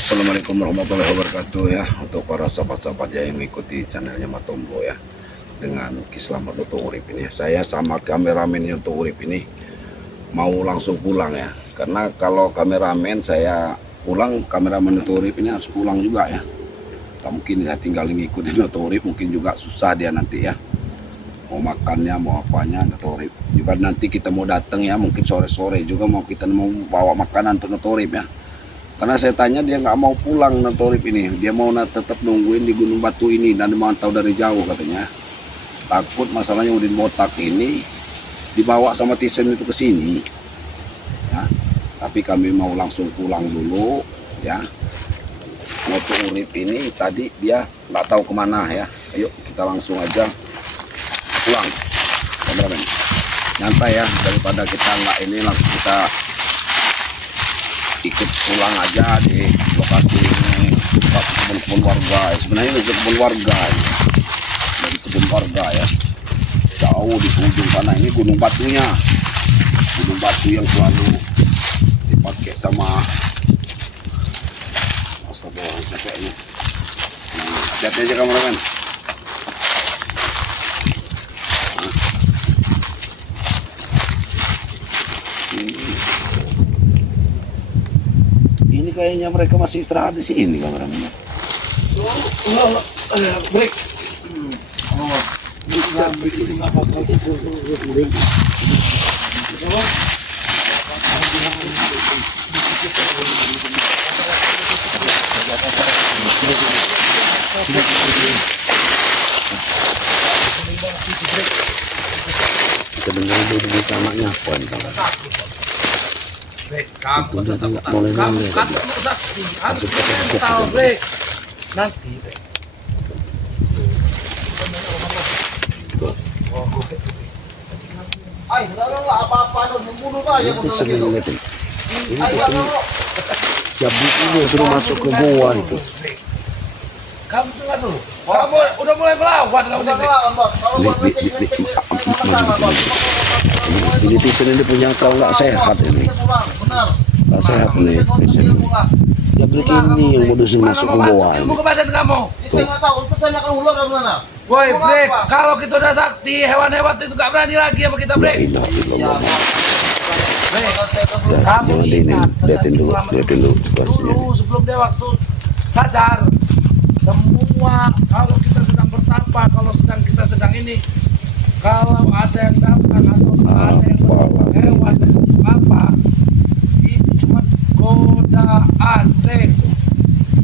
Assalamualaikum warahmatullahi wabarakatuh ya, untuk para sahabat-sahabat yang mengikuti channelnya Matombo ya, dengan Kislamat untuk Urip ini. Saya sama kameramen untuk Urip ini mau langsung pulang ya, karena kalau kameramen saya pulang, kameramen untuk Urip ini harus pulang juga ya. Tak mungkin ya tinggal ngikutin untuk Urip, mungkin juga susah dia nanti ya, mau makannya mau apanya untuk Urip juga. Nanti kita mau datang ya, mungkin sore-sore juga kita mau bawa makanan untuk Urip ya. Karena saya tanya dia nggak mau pulang Notorip ini, dia mau tetap nungguin di Gunung Batu ini dan memantau dari jauh katanya. Takut masalahnya Udin Botak ini dibawa sama Tisen itu ke sini. Ya, tapi kami mau langsung pulang dulu ya. Notorip ini tadi dia nggak tahu kemana ya. Ayo kita langsung aja pulang. Kameramen, nyantai ya, daripada kita nggak ini, langsung kita ikut pulang aja di lokasi ini, lokasi kebun-kebun warga. Sebenarnya ini kebun warga ya. Dari kebun warga ya, jauh di ujung sana. Ini gunung batunya, gunung batu yang selalu dipakai sama astagfirullah kayaknya. Hati-hati aja kameramen. Ini kayaknya mereka masih istirahat di sini kameramen. Break. Kita dengar dulu di anaknya apa nih kalau kamu nanti ini suruh masuk ke gua itu. kamu tunggu dulu. Kamu udah mulai melawan kamu nih. Ini Tisen ini punya akal nggak sehat ini. Nggak sehat nih Tisen. Ya begini yang modusin masuk ke bawah ini. Ke badan kamu. Saya nggak tahu, itu saya akan ular dari mana? Woi, break. Kalau kita udah sakti, hewan-hewan itu nggak berani lagi sama kita, break. Kamu ingat, liatin dulu situasinya. sebelum dia waktu sadar, semua kalau kita sedang bertapa, kalau kita sedang ini, kalau ada yang datang atau kalau ada yang hewan apa, itu cuma godaan, break.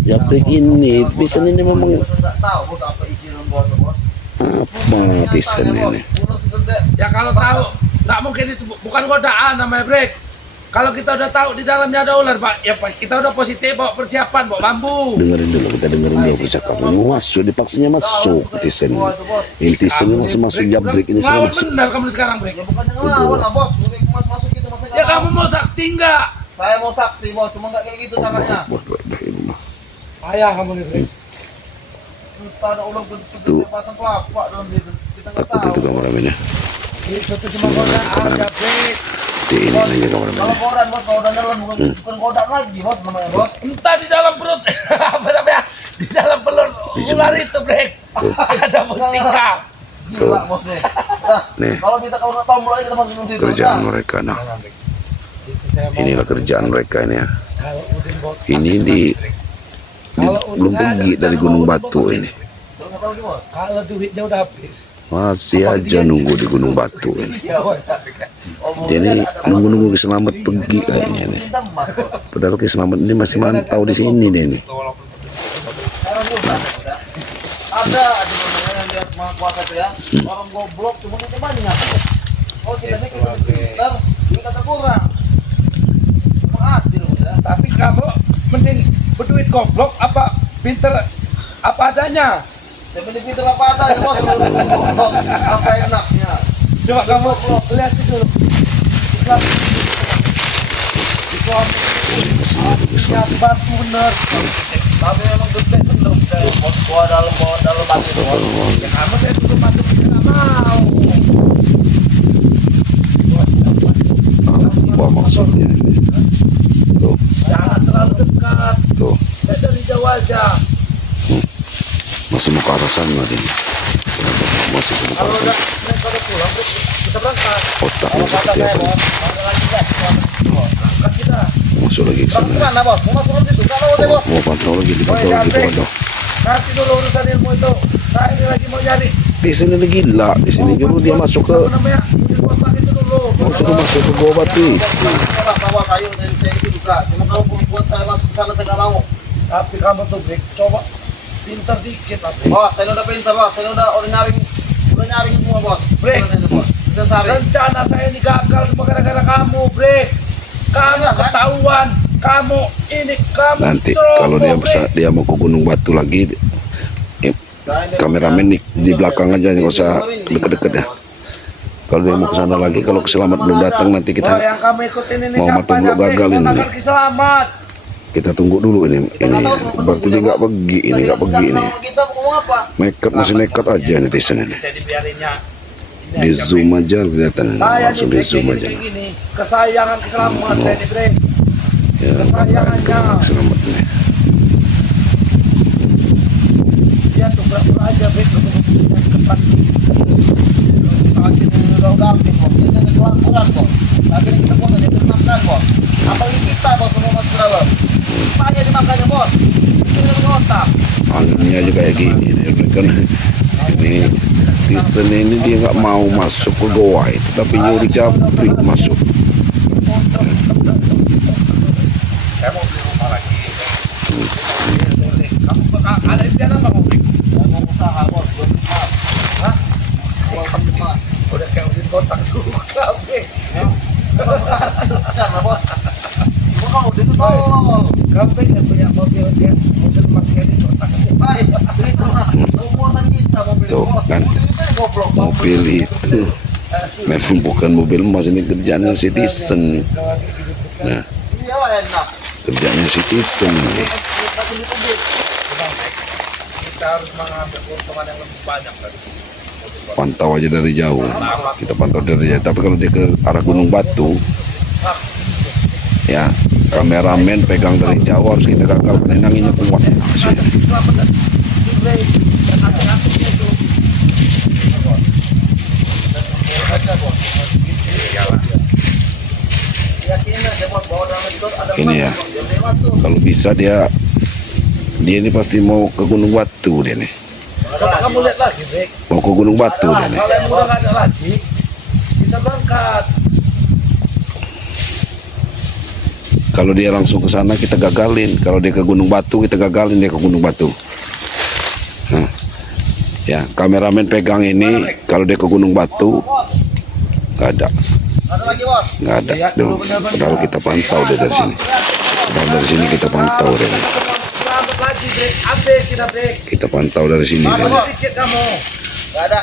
Ya begini, Tisen ini memang Nggak tahu bos apa isi dalam bos bos. apa Tisen ini. Ya kalau tahu, nggak mungkin itu bukan godaan namanya, break. Kalau kita udah tahu di dalamnya ada ular, Pak, ya Pak, kita udah positif, bawa persiapan, bawa bambu. Dengerin dulu percakapan. Masuk, dipaksanya masuk Tisen. Ini Tisen ini masuk jabrik ini sudah Ngelawan masuk. benar kamu sekarang, break. Ya bukannya ngelawan lah bos, masuk gitu masa Ya kamu mau sakti enggak? Saya mau sakti bos, cuma nggak kayak gitu caranya. Ayah kamu nih, break. Entah ada ular Tuh. gede pasang kelapa dalam diri, kita nggak Takut itu tahu. kameramennya. Itu cuma godaan, ya, break. Ini aja Kalau kameramennya. kodan bos, kalau udah nyelam bukan kodan lagi bos namanya bos. Entah di dalam perut, apa namanya? Di dalam perut ular itu, break. Ada mustika. Gila bos nih. Nah, Nih. kalau bisa kalau nggak tombol aja kita masukin situ. Kerjaan Nah. mereka, nah Itu saya mau. inilah kerjaan mereka ini ya. Kalau Udin Botak, Ini kalau belum pergi dari Gunung Batu ini. Kalau nggak tahu lagi bos. kalau duitnya udah habis. Masih aja nunggu di Gunung Batu ini. Iya bos. Dia ini nunggu Kiselamat pergi kayaknya nih. Cinta emas bos. Padahal Kiselamat ini masih mantau di sini deh nih. Sekarang udah. Ada namanya yang lihat mah kuasa tuh ya. Orang goblok cuma kita banding apa? Oh kita nih kita pintar, ini kata kurang. Emang adil udah. Tapi kamu mending berduit goblok apa pinter apa adanya. Saya beli pintar apa ada ya bos. Goblok, apa enaknya? Coba kamu lihat itu dulu. Islam punya batu bener. Tapi emang gede bener udah bos bawa dalam batu bos. Ya kamu saya suruh masuk kita nggak mau. Apa maksudnya ini? Tuh, Jangan terlalu dekat. tuh. aja. Masih mau ke arah sana dia. Masih mau ke Kalau arah udah sana. mereka udah pulang, Bro, kita berangkat. Otaknya seperti apa nih? Berangkat kita. Masuk lagi ke sana. Mana bos? Mau masuk situ? Kalau udah bos. Mau pantau lagi, dipantau lagi, dipantau. Nanti dulu urusan ilmu itu. Saya ini lagi mau nyari. Di sini ada gila, di sini juru dia masuk ke Apa namanya? Udah bapak itu dulu. masuk ke gua batu. Bawa kayu dari saya itu juga. Cuma kalau buat saya masuk ke sana saya nggak mau. Tapi kamu tuh Brik, coba pintar dikit lah Brik. Bos, saya udah pintar bos. Saya udah nyaring semua bos. Break. Sudah sabi. Rencana saya ini gagal cuma gara-gara kamu, Brik. Kamu Iya, kan? ketahuan, kamu ini kamu Nanti ceroboh, kalau dia Brik. dia mau ke Gunung Batu lagi, kameramen di belakang aja, nggak usah deket-deket ya. Kalau dia mau ke sana lagi, kalau Selamat belum datang nanti Wah, kita yang kamu ikutin ini mau siapa Matomblo gagal ini. Selamat. kita tunggu dulu ini berarti dia nggak pergi ini nggak pergi ini. Kita mau apa? Nekat masih nekat aja netizen ini. Jadi biarinnya Di zoom aja kelihatan saya langsung nih di Brik, zoom kayak aja. gini, kesayangan Selamat saya nih Brik. Ya, Kesayangannya. Selamat ini. Dia tuh pura-pura aja Brik, kamu ketat. Udah aktif bos. Ini kurang bos. Lagi kita bos aja makan bos. Apalagi kita bos semua masuk dalam. Makanya dimakannya bos. Itu dengan otak. Anginnya aja kayak gini nih, kan ini Kristen ini dia nggak mau masuk ke goa itu tapi nyuruh Japri masuk. Saya mau beli rumah lagi. Kamu ada impian apa mau beli? Saya mau usaha bos. Belum emas. Hah? Belum emas. Udah kayak di kotak juga, Brik. Jangan bos. Mau dia tuh tolol. Kamu yang punya mobil emas kayak di kotak. Baik, itu mah umuran kita mobil Tuh, bos. kan. Mobil itu goblok. Mobil itu memang bukan mobil emas, ini kerjanya Citizen. Nah, Iya lah enak. kerjanya Citizen. Kita harus mengambil keuntungan yang lebih banyak tadi. Pantau aja dari jauh. Kita pantau dari jauh. Tapi kalau dia ke arah Gunung Batu, ya kameramen pegang dari jauh harus kita gagal. Nenanginnya kuat. Selamat dan si Brik dan akhir-akhirnya itu. Aja bos. Iyalah. Yakin aja bos bahwa dalam itu ada Ini ya. emas, bos. Dia lewat tuh. Kalau bisa dia ini pasti mau ke Gunung Batu dia nih. Coba kamu lihat lagi, Brik. Mau ke Gunung Batu dia nih. Kalau yang udah nggak ada lagi, kita berangkat. Kalau dia langsung ke sana kita gagalin. Kalau dia ke Gunung Batu kita gagalin dia ke Gunung Batu. Nah, ya kameramen pegang ini. Kalau dia ke Gunung Batu nggak ada, Ada lagi bos. nggak ada. Padahal kita pantau dia dari sini. Padahal dari sini kita pantau dia. Selamat lagi, Brik. Habis kita, Brik. Kita pantau dari sini dia. Mana dikit kamu? Gak ada.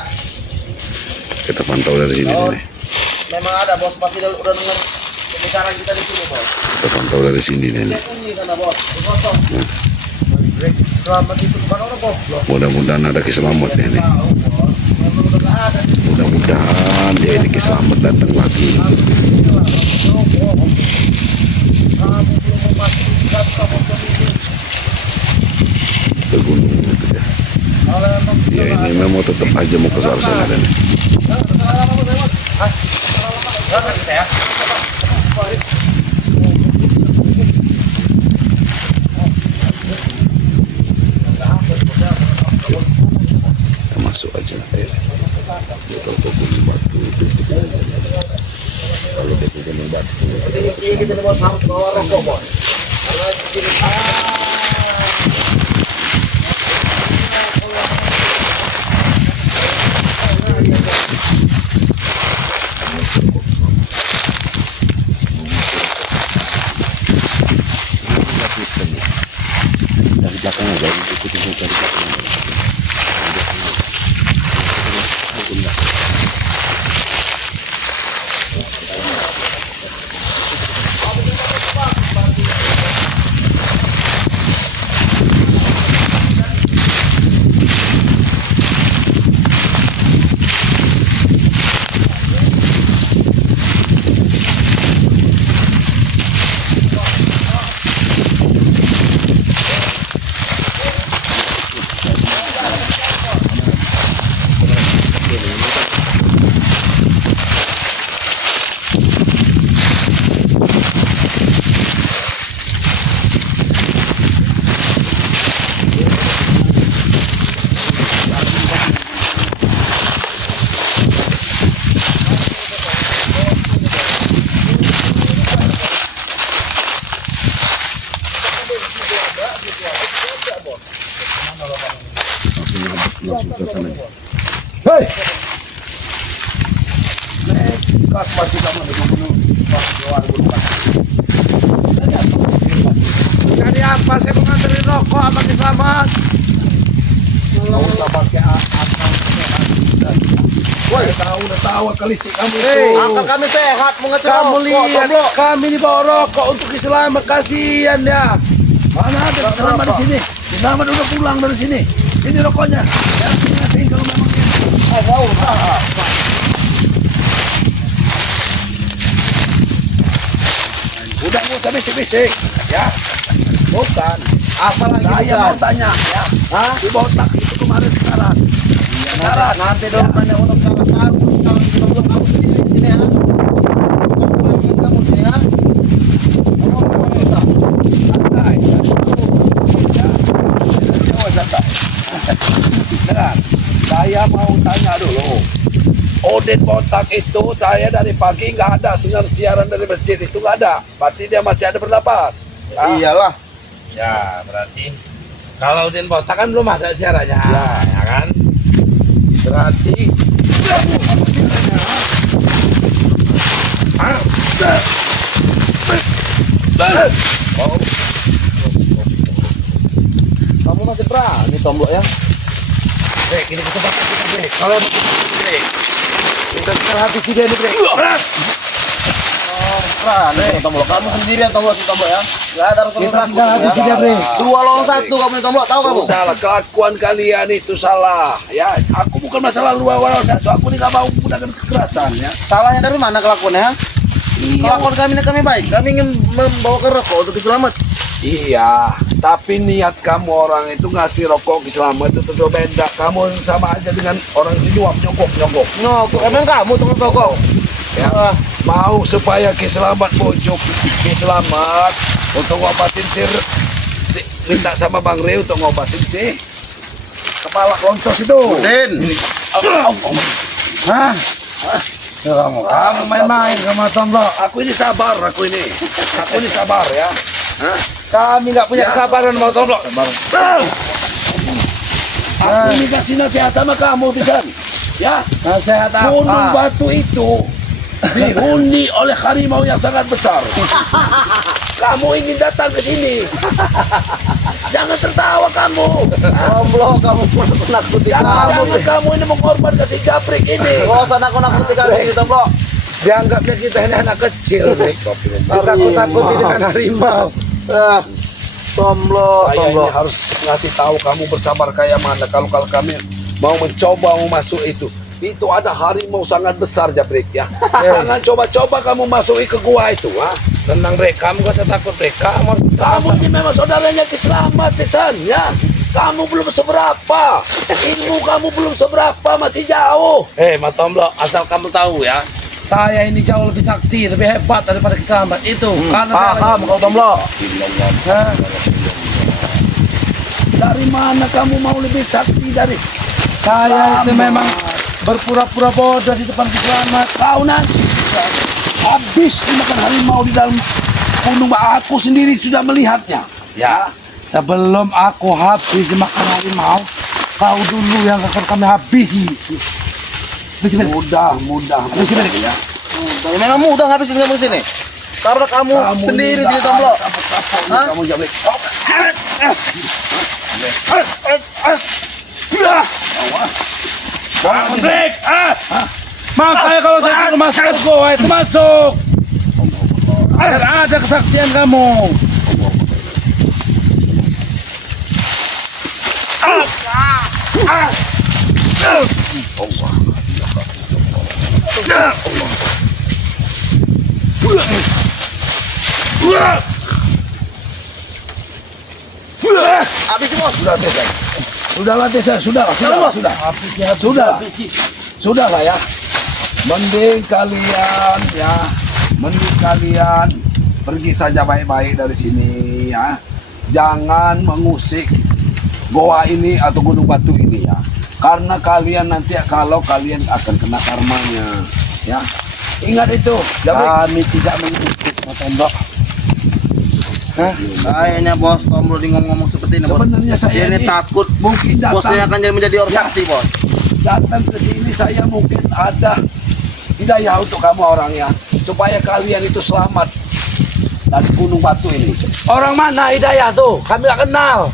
Kita pantau dari sini dia. Memang ada bos. Pasti udah dengar pembicaraan kita di sini bos. Kita pantau dari sini dia. Dia sunyi sana bos. Kosong. Brik, selamat itu bukan orang goblok. Mudah-mudahan ada keselamat dia nih. Tahu bos. Memang udah gak ada. Mudah-mudahan dia ini keselamat datang lagi. Kamu belum memastikan kamu ini. Ke gunung itu dia. Kalau emang Dia ini memang tetap aja mau ke arah sana dan jangan kita ya. kita masuk aja. Kalau ke Gunung Batu itu kalau ke Gunung Batu Ini kita nih bos harus bawa rokok bos. Karena di sini dari belakang aja ikutin dari belakang. langsung ke sana. Hei, nekat masih kamu di gunung. Jadi apa saya mau nganterin rokok sama Ki Slamet? Nggak usah pakai akal sehat. Woi, udah tahu kelicik kamu itu. Hei, Angka kami sehat mau ngerti Kamu rokok, lihat Tomblo. kami di bawah rokok untuk Ki Slamet, kasihan ya. Mana ada Selamat di sini? Selamat udah pulang dari sini. Ini rokoknya. Ya, ngasih kalau memang udah nggak usah bisik-bisik, ya. Bukan. Apalagi Saya mau bukan? tanya, ya. Hah? Di botak itu kemarin sekarang. Sekarang nanti dong tanya untuk sekarang kamu belum kamu sendiri di sini ya. Bukan kamu sini ya. Kamu kita. Santai. Ya. Oh, santai. Dengar, saya mau tanya dulu. Odin botak itu saya dari pagi nggak ada siaran dari masjid itu nggak ada. Berarti dia masih ada bernapas. Ah, Iyalah. Ya, berarti kalau Udin botak kan belum ada siarannya, Ya. ya kan? Berarti Oh, Kamu masih berani Tomblo ya? break, ini kesempatan kita break. Kalau break, kita habisi dia nih break. Berani Tomblo. Kamu sendirian Tomblo si Tomblo ya. Enggak ada rekan Kita aku. tinggal habisi dia break. 2 lawan 1 kamu nih Tomblo, tahu kamu? sudahlah, kelakuan kalian itu salah. Ya, aku bukan masalah luar satu. Aku ini nggak mau menggunakan kekerasan, ya. Salahnya dari mana kelakuannya? Kelakuan kami baik. Kami ingin membawa rokok untuk selamat. Iya, tapi niat kamu orang itu ngasih rokok Selamat itu tentu beda. Kamu sama aja dengan orang di luar nyogok. Nyokok, emang kamu tukang rokok? Ya, mau supaya Selamat bujuk Selamat untuk ngobatin minta sama Bang Rey untuk ngobatin si kepala lontos itu. Udin. Hah? Kamu main-main sama Tomblo. Aku ini sabar, aku ini sabar ya. Hah? Kami nggak punya Ya. kesabaran sama Tomblo. Aku ini kasih nasihat sama kamu, Tisan. Ya, Nasihat Gunung apa? Batu itu dihuni oleh harimau yang sangat besar. Kamu ingin datang ke sini. Jangan tertawa kamu. Tomblo, kamu nakut-nakuti Jangan kami. kamu ini mengorbankan si Japrik ini. Gak usah nakut-nakuti kami di Tomblo. Dianggapnya kita ini anak kecil, Break. Takut-takutin dengan harimau. Tomblo, Saya Tomblo. ini harus ngasih tahu kamu bersabar kayak mana. Kalau kami mau mencoba mau masuk itu ada harimau sangat besar, Japrik ya. Jangan coba-coba kamu masuki ke gua itu, ha? Tenang, Break. Kamu gak usah takut, Break. Kamu ini memang saudaranya Selamat, Tisan, ya. Kamu belum seberapa. Ilmu kamu belum seberapa, masih jauh. Mas Tomblo, asal kamu tahu ya, saya ini jauh lebih sakti, lebih hebat daripada Ki Slamet itu. Karena saya Paham kau Tomblo. Hah? Dari mana kamu mau lebih sakti dari Saya itu Sama. memang berpura-pura bodoh di depan Ki Slamet. kau nanti? Habis dimakan harimau di dalam gunung. Aku sendiri sudah melihatnya. Ya, sebelum aku habis dimakan harimau, kau dulu yang akan kami habisi. Habisi, Break. Mudah. Habisi, Break. ya. Ya, memang mudah ngabisin kamu sini. Karena kamu sendiri sini Tomblo. Hah? Kamu Japrik. Break! Makanya kalau saya suruh masuk ke gua itu masuk. Biar ada kesaktian kamu. Habis semua. Sudah, Tisan. Sudahlah, Tisan. Sudahlah ya. Mending kalian pergi saja baik-baik dari sini ya. Jangan mengusik goa ini atau gunung batu ini ya. Karena kalian nanti kalau kalian akan kena karmanya ya. Ingat itu, Japrik. Kami tidak mengusik, Mas Tomblo. Kayaknya bos, Tom Bro ngomong seperti ini bos. Sebenarnya saya Dia ini takut mungkin bosnya akan jadi menjadi orang Ya. sakti bos. datang ke sini saya mungkin ada hidayah untuk kamu orangnya supaya kalian itu selamat dari Gunung Batu ini. Orang mana Hidayah tuh? Kami gak kenal.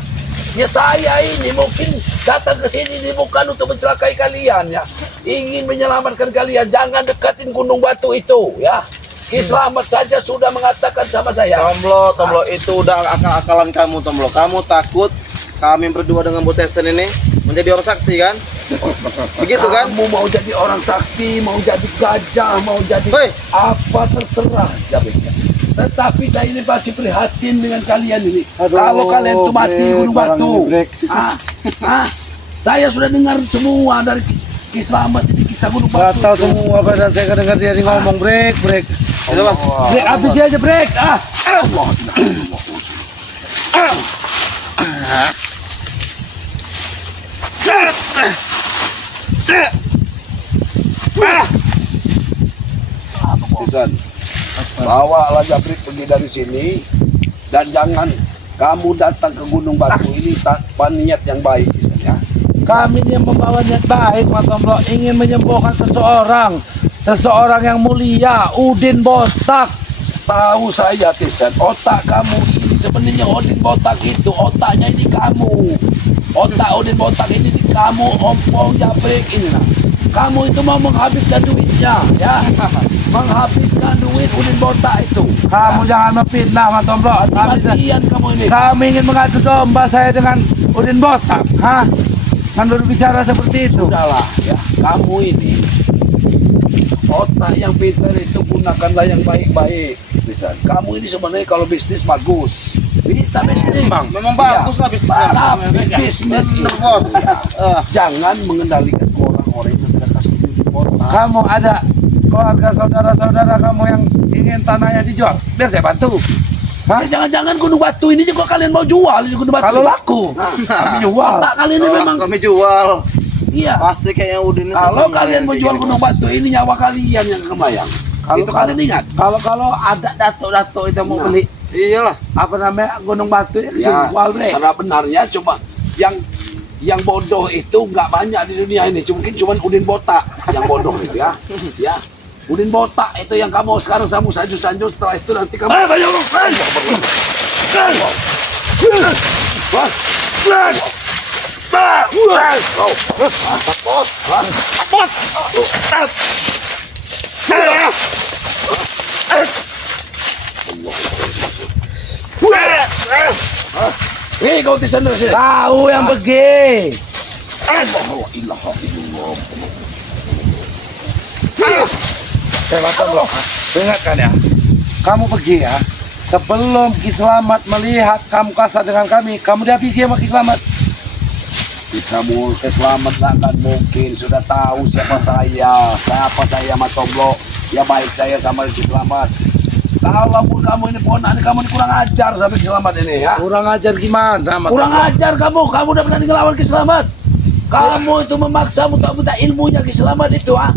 Ya saya ini mungkin datang ke sini ini bukan untuk mencelakai kalian ya. Ingin menyelamatkan kalian, jangan dekatin Gunung Batu itu ya. Ki Selamat saja sudah mengatakan sama saya. Tom Bro, itu udah akal-akalan kamu Tom Bro. Kamu takut kami berdua dengan Botesten ini menjadi orang sakti kan? Begitu kan? Kamu mau jadi orang sakti, mau jadi gajah, mau jadi Hei. apa terserah jadinya. Tetapi saya ini masih prihatin dengan kalian ini. Aduh, Kalau kalian itu mati Brek, Gunung barang Batu. ini, Brek. Saya sudah dengar semua dari Ki Selamat ini kisah Gunung Batu. Batal itu. semua badan saya kedengar dia ngomong break. Itu bos. Break habis aja break. Allah. Tisan, bawalah Jabrik pergi dari sini dan jangan kamu datang ke Gunung Batu ini tanpa niat yang baik, Tisan ya. Kami yang membawa niat baik, Mas Tomblo, ingin menyembuhkan seseorang yang mulia, Udin Botak. Tahu saya Tisan, otak kamu ini sebenarnya Udin Botak itu otaknya ini kamu. Otak Udin Botak ini di kamu, Ompong Jabrik ini nah. Kamu itu mau menghabiskan duitnya ya. Menghabiskan duit Udin Botak itu. Kamu jangan memfitnah, Mas Tomblo. Mati-matian kamu ini. Kami ingin mengadu domba saya dengan Udin Botak. Kan berbicara seperti itu. Sudahlah ya, kamu ini otak yang pintar itu gunakanlah yang baik-baik. Tisan. Kamu ini sebenarnya kalau bisnis bagus, bisa bisnis. Memang bagus lah bisnis. Tapi bisnis Bener, itu bos. ya, jangan mengendalikan orang-orang yang sedang di kota. Kamu ada keluarga saudara-saudara kamu yang ingin tanahnya dijual, biar saya bantu. Ya, jangan-jangan Gunung Batu ini juga kalian mau jual ini Gunung Batu. Kalau laku, Nah, kami jual. otak kalian ini memang Kami jual. iya. Pasti kayaknya Udin ini Kalau senang kalian dengan menjual kayak Gunung gini, Batu ini nyawa kalian yang kebayang. Itu kalian ingat. Kalau ada dato-dato itu mau Nah. beli bos. Iyalah. apa namanya Gunung Batu Ya, jual bre. secara benarnya cuma yang bodoh itu nggak banyak di dunia ini. Mungkin cuma Udin Botak yang bodoh itu ya. Ya. Udin Botak itu yang kamu sekarang samu sanjung-sanjung, setelah itu nanti kamu Banyak lu. Hei kau di sana sini. Tahu yang pergi. Allah ilaha illallah. Dengarkan ya. Kamu pergi ya. Sebelum Ki Selamat melihat kamu kasar dengan kami, kamu dihabisi sama Ki Selamat. Kita mau selamat nggak akan mungkin, sudah tahu siapa saya Mas Tomblo, ya baik saya sama Ki Selamat. Kalaupun kamu ini ponakan kamu ini kurang ajar sampai Ki Selamat ini ya. Kurang ajar gimana, Mas? Kurang ajar kamu udah berani ngelawan Ki Selamat. Kamu itu memaksa minta ilmunya Ki Selamat itu ah.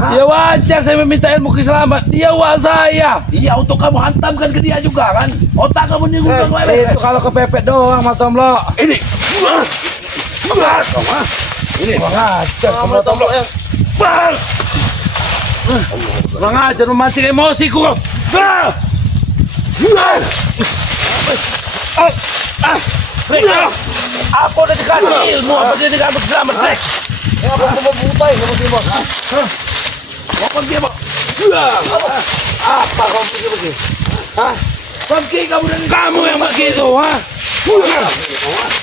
Ya wajar saya meminta ilmu Ki Selamat. Dia wak saya. Iya untuk kamu hantamkan ke dia juga kan. Otak kamu ini udah Itu kalau kepepet doang, Mas Tomblo. ini. Ini Kurang ajar, Kamu Mas Tomblo. ya. Kurang ajar memancing emosiku. Apa udah dikasih ilmu? Apa dia dikasih Ki Selamat, Brek? Ya bos, bos buta ini bos bos. mau pergi apa? Apa kamu pergi? Hah? Pergi kamu dari Kamu yang begitu, ha?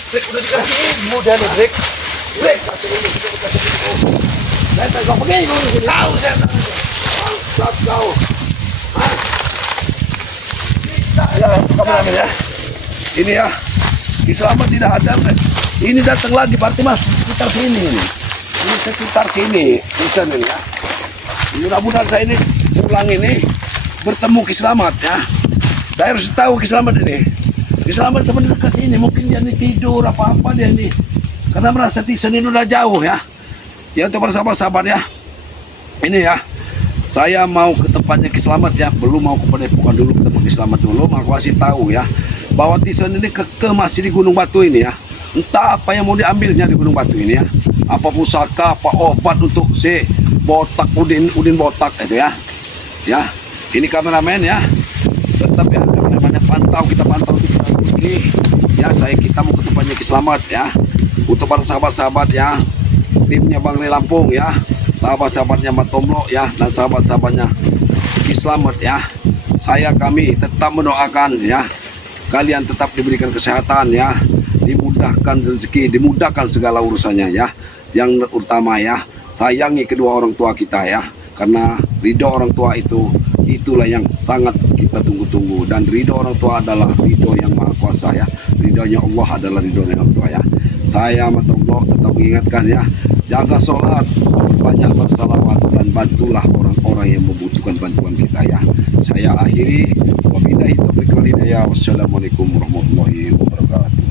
Brek udah dikasih ilmu dia nih Brek. Brek. Saya kau pergi kamu dari sini. Tahu saya. Bangsat kau. Ya, kameramen ya. Ini ya. Ki Selamat tidak ada. Ini datang lagi berarti mas sekitar sini ini. Ini sekitar sini, di sana ini ya. Mudah-mudahan saya ini pulang ini bertemu Ki Selamat ya. Saya harus tahu Ki Selamat ini. Ki Selamat sebenarnya ke sini, mungkin dia ini tidur apa-apa dia ini. Karena merasa Tisan ini udah jauh ya. Ya untuk para sahabat-sahabat ya. Ini ya. Saya mau ketemu tempatnya Kiselamat ya, belum mau ke Padepokan dulu, ke tempat Kiselamat dulu. Aku kasih tahu ya, bahwa Tison ini keke masih di Gunung Batu ini ya. Entah apa yang mau diambilnya di Gunung Batu ini ya. Apa pusaka, apa obat untuk si botak Udin botak itu ya. Ya, ini kameramen ya. Tetap ya kameramennya kita pantau ini. Ya, kita mau ke tempatnya Kiselamat ya. Untuk para sahabat-sahabat ya, timnya Bang Le Lampung ya, sahabat-sahabatnya Matomblo ya, dan sahabat-sahabatnya Kiselamat ya. Kami tetap mendoakan ya, kalian tetap diberikan kesehatan ya, dimudahkan rezeki, dimudahkan segala urusannya ya. Yang utama ya, sayangi kedua orang tua kita ya, karena ridho orang tua itulah yang sangat kita tunggu-tunggu, dan ridho orang tua adalah ridho yang maha kuasa ya. Ridhonya Allah adalah ridhonya orang tua ya. Saya Matomblo tetap mengingatkan ya, jaga sholat, banyak bersalawat, dan bantulah orang-orang yang membutuhkan bantuan kita ya. Saya akhiri, wabillahi taufiq wal hidayah, wassalamualaikum warahmatullahi wabarakatuh.